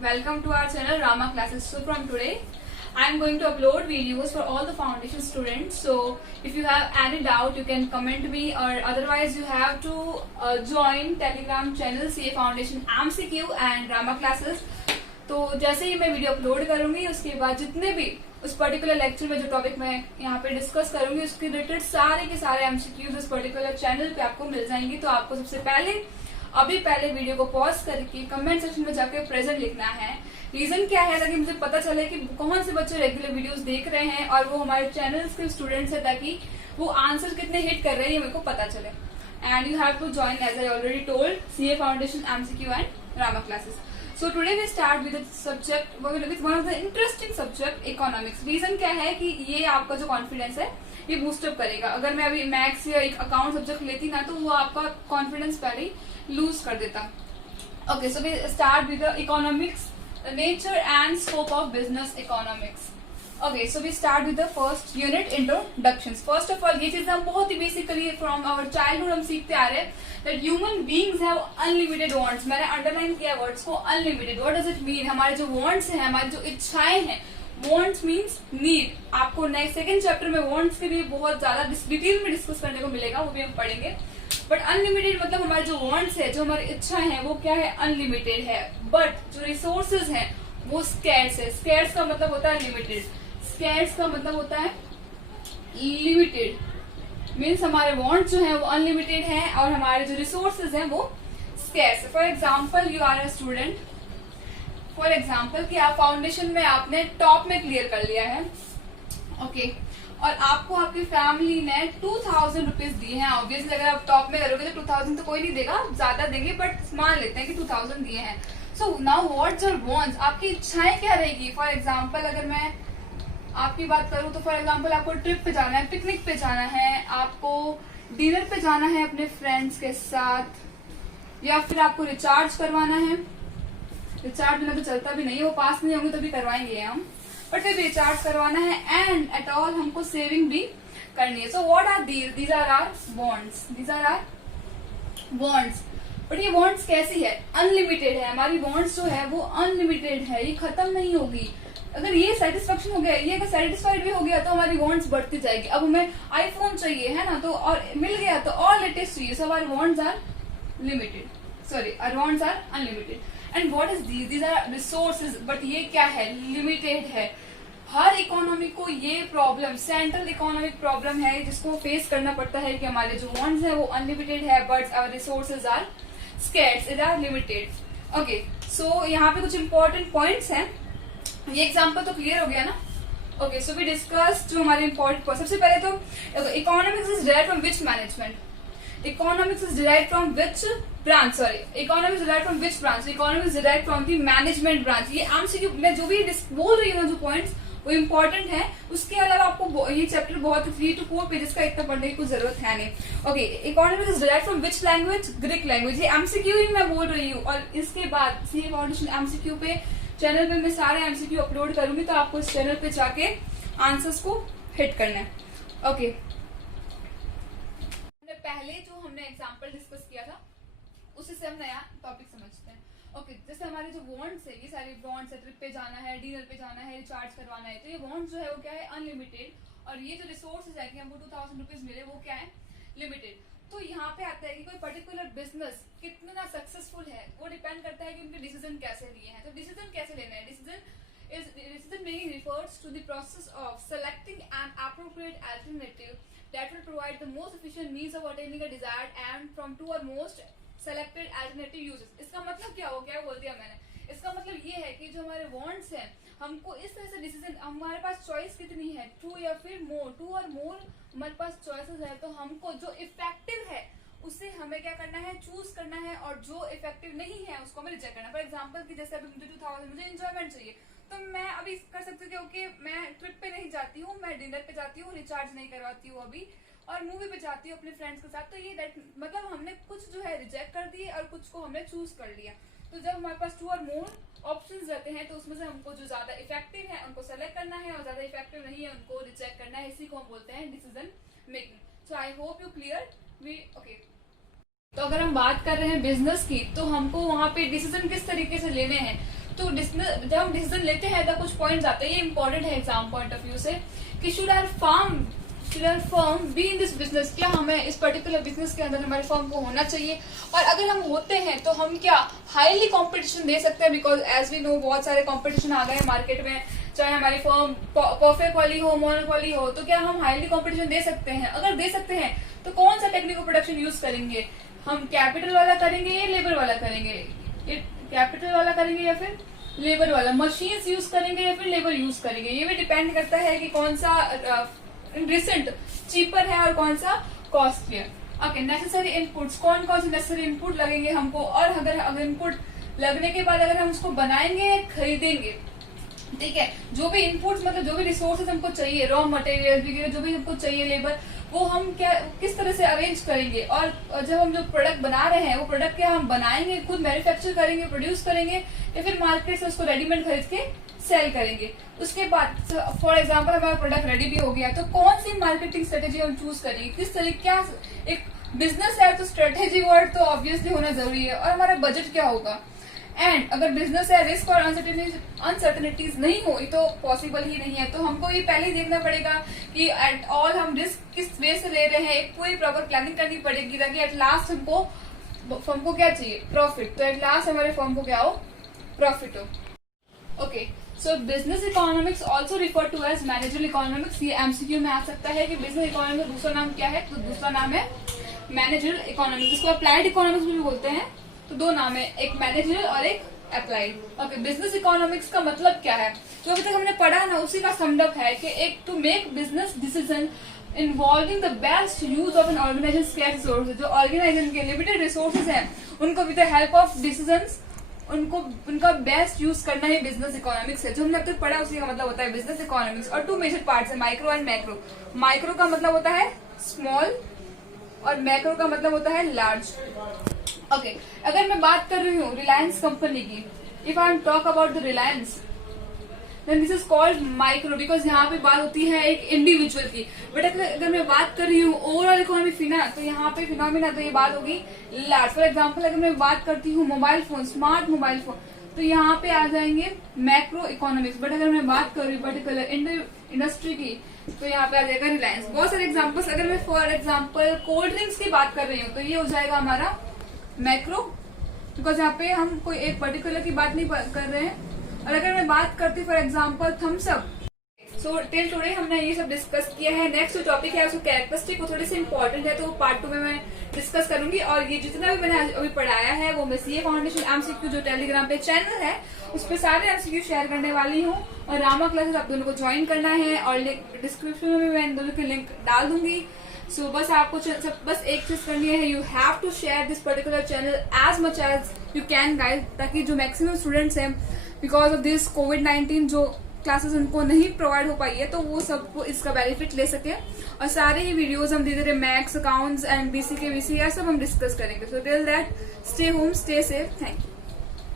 Welcome to our channel Rama Classes. So from today, I am going to upload videos for all the foundation students. So if you have any doubt, you can comment me, or otherwise you have to join Telegram channel CA Foundation MCQ and Rama Classes. तो जैसे ही मैं video upload करूंगी उसके बाद जितने भी उस particular lecture में जो टॉपिक मैं यहाँ पे डिस्कस करूंगी उसके रिलेटेड सारे के सारे एमसीक्यूज उस पर्टिकुलर चैनल पे आपको मिल जाएंगी। तो आपको सबसे पहले वीडियो को पॉज करके कमेंट सेक्शन में जाकर प्रेजेंट लिखना है। रीजन क्या है, ताकि मुझे पता चले कि कौन से बच्चे रेगुलर वीडियोस देख रहे हैं और वो हमारे चैनल के स्टूडेंट्स है, ताकि वो आंसर कितने हिट कर रहे हैं ये मेरे को पता चले। And you have to join, as I already told, CA foundation MCQ and Rama classes. So today we start with the subject, with one of the interesting subject, economics. Reason क्या है कि ये आपका जो कॉन्फिडेंस है ये बूस्टअप करेगा। अगर मैं अभी मैथ्स या एक अकाउंट सब्जेक्ट लेती ना तो वो आपका कॉन्फिडेंस पहले ही लूज कर देता। Okay, so we start with the economics, the nature and scope of business economics. Okay, so we start with the first unit, introductions. First of all ये चीज हम बहुत ही बेसिकली फ्रॉम आवर चाइल्डहुड हम सीखते आ रहे हैं that human beings have unlimited wants. मैंने अंडरलाइन किया वर्ड्स को, unlimited. What does it mean? हमारे जो वांट्स हैं, हमारी जो इच्छाएं हैं, वांट्स मीन्स नीड। आपको नेक्स्ट सेकंड चैप्टर में वांट्स के भी बहुत ज्यादा डिटेल में डिस्कस करने को मिलेगा, वो भी हम पढ़ेंगे। बट अनलिमिटेड मतलब हमारे जो वांट्स है, जो हमारी इच्छाएं हैं, वो क्या है? अनलिमिटेड है। बट जो रिसोर्सेज हैं वो स्कैर्स है। स्कैर्स का मतलब होता है लिमिटेड, स्कैर्स का मतलब होता है लिमिटेड। मीन्स हमारे वांट जो है वो अनलिमिटेड है और हमारे जो रिसोर्सेज हैं वो स्कैर्स है। For example, you are a student, for example कि आप फाउंडेशन में आपने टॉप में क्लियर कर लिया है, ओके, और आपको आपकी फैमिली ने 2000 रुपीज दिए हैं। ऑब्वियसली अगर आप टॉप में करोगे तो 2000 तो कोई नहीं देगा, ज्यादा देंगे, बट मान लेते हैं कि 2000 दिए हैं। So now what's your wants? आपकी इच्छाएं क्या रहेगी? फॉर एग्जाम्पल अगर मैं आपकी बात करूं तो फॉर एग्जाम्पल आपको ट्रिप पे जाना है, पिकनिक पे जाना है, आपको डिनर पे जाना है अपने फ्रेंड्स के साथ, या फिर आपको रिचार्ज करवाना है। रिचार्ज बिना तो चलता भी नहीं है, वो पास नहीं होंगे तो भी करवाएंगे हम, बट फिर भी रिचार्ज करवाना है। एंड एट ऑल हमको सेविंग भी करनी है। So what are these are our wants, these are our wants. But ये वांट्स कैसी है? अनलिमिटेड है। हमारी वांट्स जो है वो अनलिमिटेड है, ये खत्म नहीं होगी। अगर ये सेटिस्फेक्शन हो गया, ये अगर सेटिस्फाइड भी हो गया तो हमारी वांट्स बढ़ती जाएगी। अब हमें आईफोन चाहिए है ना, तो और मिल गया तो और लेटेस्ट चाहिए। So our wants are limited, sorry, our wants are unlimited. And what is these are resources. But ये क्या है? लिमिटेड है। हर इकोनॉमी को ये प्रॉब्लम, सेंट्रल इकोनॉमिक प्रॉब्लम है, जिसको फेस करना पड़ता है कि हमारे जो वांट्स है वो अनलिमिटेड है but our resources are scarce, it are limited. Okay, so यहाँ पे कुछ इंपॉर्टेंट पॉइंट्स हैं। ये एग्जाम्पल तो क्लियर हो गया ना? ओके, सो वी डिस्कस जो हमारे इंपॉर्टेंट। सबसे पहले तो economics is derived from which management, economics is derived from which branch, sorry, economics derived from which branch, economics derived from the management branch. ये एमसीक्यू मैं जो भी बोल रही हूँ, जो पॉइंट्स वो इंपॉर्टेंट है। उसके अलावा आपको ये चैप्टर बहुत 3 to 4 पेजेस का इतना पढ़ने की कुछ जरूरत है नहीं। Okay, economics is derived from which language? Greek language. ये एमसीक्यू ही मैं बोल रही हूँ, और इसके बाद सीए फाउंडेशन एमसीक्यू पे चैनल पे मैं सारे एमसीक्यू अपलोड करूंगी, तो आपको इस चैनल पे जाके आंसर्स को हिट करना है। ओके, पहले जो हमने एग्जांपल डिस्कस किया था उसी से हम नया टॉपिक समझते हैं। ओके, जैसे हमारे जो वांट्स है, ये सारे वांट्स है, ट्रिप पे जाना है, डिनर पे जाना है, रिचार्ज करवाना है, तो ये वांट्स जो है वो क्या है? अनलिमिटेड। और ये जो रिसोर्सेज है कि हमको 2000 रुपीज मिले, वो क्या है? लिमिटेड। तो यहाँ पे आता है कि कोई पर्टिकुलर बिजनेस कितना सक्सेसफुल है, वो डिपेंड करता है कि उनके डिसीजन कैसे लिए हैं। तो डिसीजन कैसे लेना है? Decision making refers to the process of selecting an appropriate alternative that will provide the most efficient means of attaining a desired and from two or most selected alternative uses. इसका मतलब क्या हो गया? बोल दिया मैंने। इसका मतलब ये है कि जो हमारे वांट्स हैं, हमको इस तरह से डिसीजन, हमारे पास चॉइस कितनी है? 2 या फिर मोर, 2 और मोर हमारे पास चॉइसेस है, तो हमको जो इफेक्टिव है उससे हमें क्या करना है? चूज करना है, और जो इफेक्टिव नहीं है उसको हमें रिजेक्ट करना है। फॉर एग्जाम्पल कि जैसे अभी मुझे 2000, मुझे एंजॉयमेंट चाहिए, तो मैं अभी कर सकती हूँ कि मैं ट्रिप पे नहीं जाती हूँ, मैं डिनर पे जाती हूँ, रिचार्ज नहीं करवाती हूँ अभी, और मूवी पे जाती हूँ अपने फ्रेंड्स के साथ। तो ये मतलब हमने कुछ जो है रिजेक्ट कर दिए और कुछ को हमने चूज कर लिया। तो जब हमारे पास 2 और मोर ऑप्शंस रहते हैं तो उसमें से हमको जो ज्यादा इफेक्टिव है उनको सेलेक्ट करना है, और ज्यादा इफेक्टिव नहीं है उनको रिजेक्ट करना है। इसी को हम बोलते हैं decision making. So I hope you clear we. Okay, तो अगर हम बात कर रहे हैं बिजनेस की, तो हमको वहां पे डिसीजन किस तरीके से लेने हैं? तो जब हम डिसीजन लेते हैं तो कुछ पॉइंट्स आते हैं, ये इंपॉर्टेंट है एग्जाम पॉइंट ऑफ व्यू से, कि should our firm be in this business, क्या हमें इस पर्टिकुलर बिजनेस के अंदर हमारे फर्म को होना चाहिए, और अगर हम होते हैं तो हम क्या हाईली कंपटीशन दे सकते हैं, बिकॉज एज वी नो बहुत सारे कंपटीशन आ गए हैं मार्केट में, चाहे हमारी फर्म परफेक्ट वाली हो, मोनोपोली हो, तो क्या हम हाईली कंपटीशन दे सकते हैं? अगर दे सकते हैं तो कौन सा टेक्निकल प्रोडक्शन यूज करेंगे? हम कैपिटल वाला करेंगे या लेबर वाला करेंगे? कैपिटल वाला करेंगे या फिर लेबर वाला? मशीन्स यूज करेंगे या फिर लेबर यूज करेंगे? ये भी डिपेंड करता है कि कौन सा रिसेंट चीपर है और कौन सा कॉस्टली है। ओके, नेसेसरी इनपुट्स, कौन कौन से नेसेसरी इनपुट लगेंगे हमको, और अगर इनपुट लगने के बाद अगर हम उसको बनाएंगे खरीदेंगे, ठीक है, जो भी इनपुट्स मतलब जो भी रिसोर्सेज हमको चाहिए, रॉ मटेरियल जो भी हमको चाहिए, लेबर, वो हम क्या किस तरह से अरेंज करेंगे, और जब हम जो प्रोडक्ट बना रहे हैं वो प्रोडक्ट क्या हम बनाएंगे, खुद मैन्युफैक्चर करेंगे, प्रोड्यूस करेंगे, या फिर मार्केट से उसको रेडीमेड खरीद के सेल करेंगे? उसके बाद फॉर एग्जाम्पल हमारा प्रोडक्ट रेडी भी हो गया तो कौन सी मार्केटिंग स्ट्रेटेजी हम चूज करेंगे, किस तरीके, क्या एक बिजनेस है तो स्ट्रेटेजी वर्ड तो ऑब्वियसली होना जरूरी है, और हमारा बजट क्या होगा, एंड अगर बिजनेस है रिस्क और अनसर्टेनिटीज नहीं हुई तो पॉसिबल ही नहीं है। तो हमको ये पहले ही देखना पड़ेगा कि एट ऑल हम रिस्क किस वे से ले रहे हैं, एक पूरी प्रॉपर प्लानिंग करनी पड़ेगी ताकि एट लास्ट हमको फर्म को क्या चाहिए, प्रॉफिट, तो एट लास्ट हमारे फर्म को क्या हो, प्रॉफिट हो। Okay, so business economics also refer to as managerial economics, ये एमसीक्यू में आ सकता है कि बिजनेस इकोनॉमिक्स का दूसरा नाम क्या है, तो दूसरा नाम है मैनेजरल इकोनॉमिक्स, इसको अप्लाइड इकोनॉमिक्स भी बोलते हैं, तो दो नाम है, एक मैनेजरल और एक अप्लाइड। ओके, बिजनेस इकोनॉमिक्स का मतलब क्या है, जो अभी तक हमने पढ़ा ना उसी का समडअप है कि एक to make business decision involving the best use of an organization scarce resources, जो ऑर्गेनाइजेशन के लिमिटेड रिसोर्सेज हैं उनको with the help of decisions उनको उनका बेस्ट यूज करना ही बिजनेस इकोनॉमिक्स है, जो हमने अब तक पढ़ा उसी का मतलब होता है बिजनेस इकोनॉमिक्स। और टू मेजर पार्ट्स है, माइक्रो एंड मैक्रो। माइक्रो का मतलब होता है स्मॉल और मैक्रो का मतलब होता है लार्ज। ओके, अगर मैं बात कर रही हूँ रिलायंस कंपनी की, if I am talk about the Reliance then this is called micro, because यहाँ पे बात होती है एक इंडिविजुअल की। बट अगर मैं बात कर रही हूँ ओवरऑल इकोनॉमी फिना, तो यहाँ पे फिनोमिना, तो ये बात होगी लार्ज। फॉर एग्जाम्पल अगर मैं बात करती हूँ mobile phone, smart mobile phone, तो यहाँ पे आ जाएंगे मैक्रो इकोनॉमिक्स। बट अगर मैं बात कर रही हूँ पर्टिकुलर इंडस्ट्री की, तो यहाँ पे आ जाएगा रिलायंस। बहुत सारे एग्जाम्पल्स, अगर मैं फॉर एग्जाम्पल कोल्ड ड्रिंक्स की बात कर रही हूँ तो ये हो जाएगा हमारा मैक्रो, बिकॉज यहाँ पे हम कोई एक पर्टिकुलर की बात नहीं कर रहे हैं। और अगर मैं बात करती for example Thums Up, so till today हमने ये सब डिस्कस किया है। नेक्स्ट जो टॉपिक है उसको कैरेक्टरिस्टिक, वो थोड़ी सी इंपॉर्टेंट है, तो वो पार्ट 2 में मैं डिस्कस करूंगी। और ये जितना भी मैंने अभी पढ़ाया है वो मैं सीए फाउंडेशन एमसीक्यू जो टेलीग्राम पे चैनल है उस पर सारे एमसीक्यू शेयर करने वाली हूँ। और रामा क्लासेस आप दोनों को ज्वाइन करना है, और डिस्क्रिप्शन में मैं इन दोनों की लिंक डाल दूंगी। सो बस आपको बस एक चीज करनी है, you have to share this particular channel as much as you can guys, ताकि जो मैक्सिमम स्टूडेंट्स हैं बिकॉज ऑफ दिस कोविड-19 जो क्लासेस उनको नहीं प्रोवाइड हो पाई है, तो वो सबको इसका बेनिफिट ले सके। और सारे ही वीडियोस हम धीरे धीरे मैथ्स, अकाउंट्स एंड बीसी के वीसी सब हम डिस्कस करेंगे। So till that stay home, stay safe, thank you.